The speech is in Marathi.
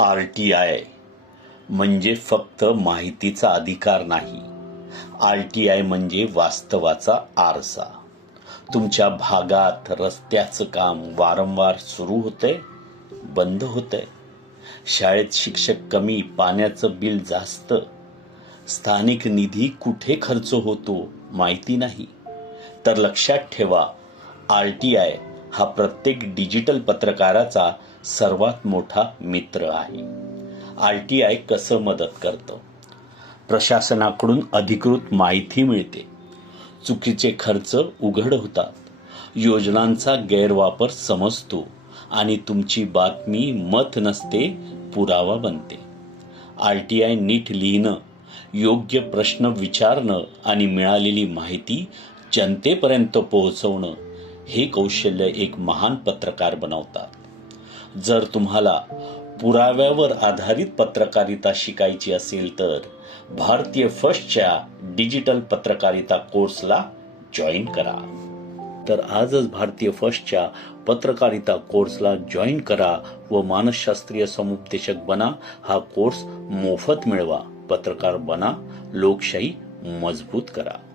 RTI म्हणजे फक्त माहितीचा अधिकार नाही. RTI म्हणजे वास्तवाचा आरसा. तुमच्या भागात रस्त्याचं काम वारंवार सुरू होतंय, बंद होतंय. शाळेत शिक्षक कमी, पाण्याचं बिल जास्त. स्थानिक निधी कुठे खर्च होतो माहिती नाही. तर लक्षात ठेवा, RTI हा प्रत्येक डिजिटल पत्रकाराचा सर्वात मोठा मित्र आहे. RTI कसं मदत करतं? प्रशासनाकडून अधिकृत माहिती मिळते, चुकीचे खर्च उघड होतात, योजनांचा गैरवापर समजतो आणि तुमची बातमी मत नसते, पुरावा बनते. RTI नीट लिहिणं, योग्य प्रश्न विचारणं आणि मिळालेली माहिती जनतेपर्यंत पोहोचवणं हे कौशल्य एक महान पत्रकार बनवतात. जर तुम्हाला पुराव्यावर आधारित पत्रकारिता शिकायची असेल तर भारतीय फर्स्टच्या डिजिटल पत्रकारिता कोर्सला जॉईन करा. तर आजच भारतीय फर्स्टच्या पत्रकारिता कोर्सला जॉईन करा व मानसशास्त्रीय समुपदेशक बना. हा कोर्स मोफत मिळवा. पत्रकार बना, लोकशाही मजबूत करा.